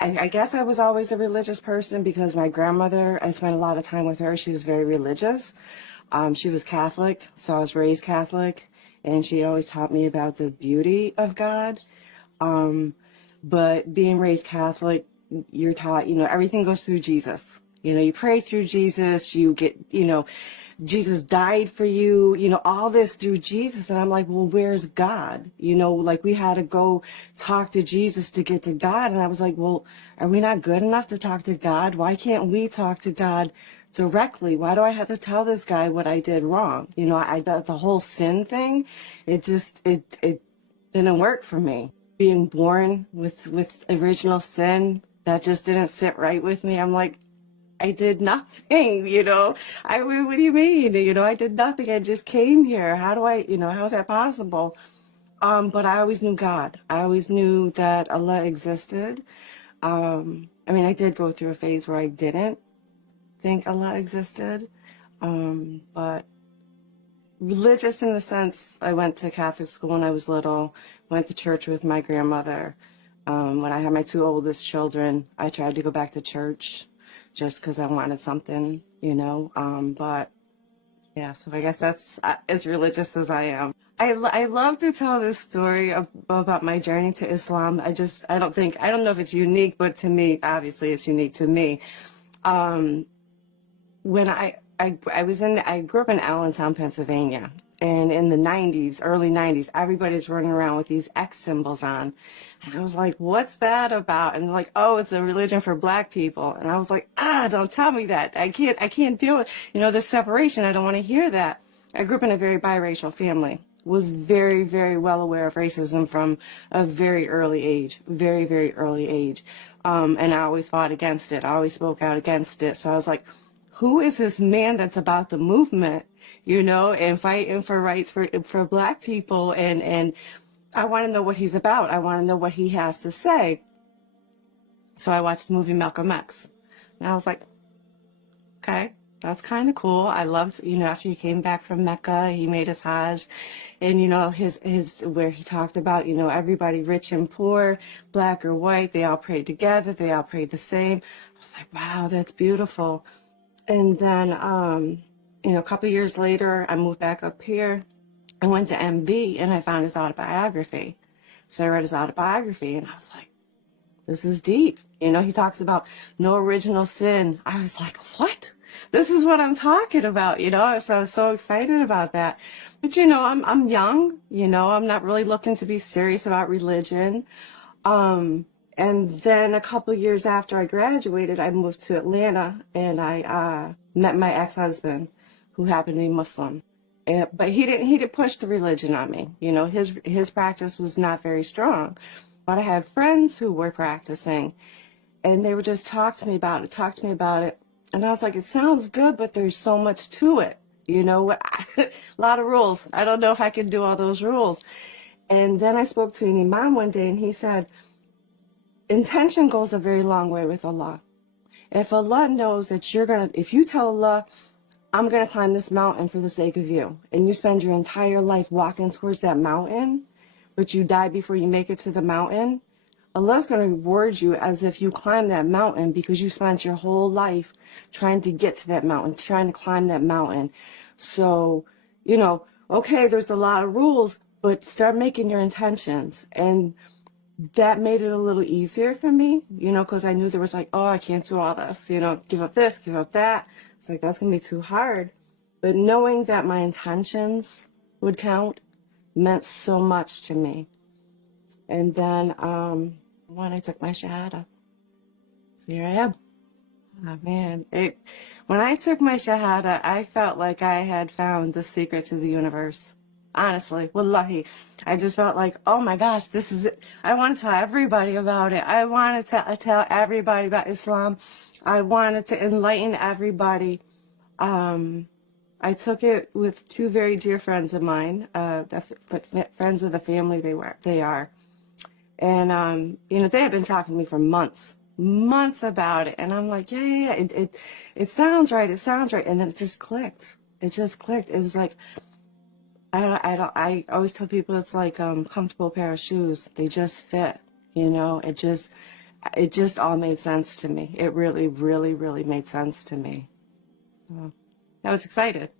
I guess I was always a religious person because my grandmother, I spent a lot of time with her. She was very religious. She was Catholic, so I was raised Catholic, and she always taught me about the beauty of God. Um, but being raised Catholic, you're taught, everything goes through Jesus. You pray through Jesus, you get, Jesus died for you, all this through Jesus. And I'm like, well, where's God? Like we had to go talk to Jesus to get to God. And I was like, well, are we not good enough to talk to God? Why can't we talk to God directly? Why do I have to tell this guy what I did wrong? The whole sin thing, it didn't work for me. Being born with original sin, that just didn't sit right with me. I'm like, I did nothing, what do you mean? I did nothing. I just came here. How do I, how is that possible? But I always knew God. I always knew that Allah existed. I mean, I did go through a phase where I didn't think Allah existed. But religious in the sense, I went to Catholic school when I was little, went to church with my grandmother. When I had my two oldest children, I tried to go back to church just because I wanted something, but yeah, so I guess that's as religious as I am. I love to tell this story about my journey to Islam. I don't know if it's unique, but to me, obviously it's unique to me. Um, when I grew up in Allentown, Pennsylvania, and in the 90s, early 90s, everybody's running around with these X symbols on. And I was like, what's that about? And they're like, oh, it's a religion for black people. And I was like, don't tell me that. I can't deal with, this separation. I don't want to hear that. I grew up in a very biracial family, was very, very well aware of racism from a very early age, very, very early age. And I always fought against it. I always spoke out against it. So I was like, who is this man that's about the movement, and fighting for rights for black people? And I want to know what he's about. I want to know what he has to say. So I watched the movie Malcolm X. And I was like, okay, that's kind of cool. I loved, after he came back from Mecca, he made his Hajj, and, his where he talked about, everybody rich and poor, black or white, they all prayed together, they all prayed the same. I was like, wow, that's beautiful. And then, a couple years later, I moved back up here. I went to MB and I found his autobiography. So I read his autobiography and I was like, this is deep. He talks about no original sin. I was like, what? This is what I'm talking about, So I was so excited about that. But, I'm young, I'm not really looking to be serious about religion. And then a couple years after I graduated, I moved to Atlanta and I met my ex-husband, who happened to be Muslim. But he didn't push the religion on me. His practice was not very strong. But I had friends who were practicing, and they would just talk to me about it. And I was like, it sounds good, but there's so much to it. A lot of rules. I don't know if I can do all those rules. And then I spoke to an imam one day, and he said, intention goes a very long way with Allah. If Allah knows that if you tell Allah, I'm going to climb this mountain for the sake of you, and you spend your entire life walking towards that mountain, but you die before you make it to the mountain, Allah's going to reward you as if you climb that mountain because you spent your whole life trying to get to that mountain, trying to climb that mountain. So, okay, there's a lot of rules, but start making your intentions. And that made it a little easier for me, because I knew there was like, oh, I can't do all this, give up this, give up that. It's like, that's going to be too hard. But knowing that my intentions would count meant so much to me. And then when I took my Shahada, so here I am. Oh, man. When I took my Shahada, I felt like I had found the secret to the universe. Honestly, wallahi, I just felt like, oh my gosh, this is it. I want to tell everybody about it. I wanted to tell everybody about Islam. I wanted to enlighten everybody. I took it with two very dear friends of mine, friends of the family they are. And, they had been talking to me for months about it. And I'm like, yeah, it sounds right. It sounds right. And then it just clicked. It just clicked. It was like, I always tell people it's like comfortable pair of shoes. They just fit, it just, it just all made sense to me. It really, really, really made sense to me. So I was excited.